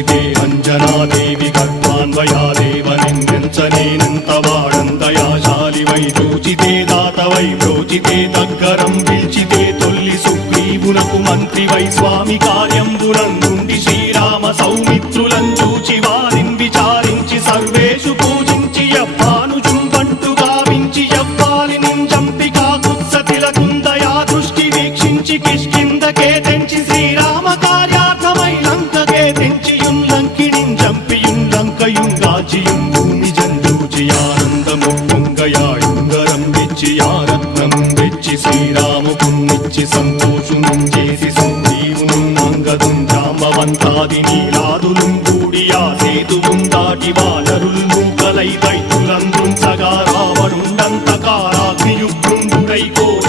పూజితే Anjana Devi గర్భాన్వయాదేవనిందించనేనంత వాడందయాశాలి why చూచితే దాతవై ప్రోచితే దగ్గరం పిలిచితే తొల్లి సుగ్రీవునకు మంత్రి why స్వామి కార్యంబునందుండి శ్రీరామ సౌమిత్రులం చూచి వారిని విచారించి సర్వేషు పూజించి యవ్వాను చుంబంటు గావించి యవ్వాలిని చంపి కాకుత్సతిలకుందయా దృష్టి వీక్షించి కిష్కిందకే తెంచి శ్రీరామ కార్యార్థమై లంకకే తెంచియుం లంకిణిం చంపియుం లంకయుం గాచియుం భూమి జంజూచి ఆనందము పొంగయాయుంగరం వెచ్చి ఆరత్నం వెచ్చి శ్రీరాముకున్నిచ్చి సంతోషునం చేసి సుగ్రీవును అంగదుం జాంబవంతాది నీలాదులుం కూడియా సేతువుం దాటి వానరుల్ మూకలై దైత్యులందుం సగా రావణుండంతకారాగ్నియుగ్రుండుడై కోరి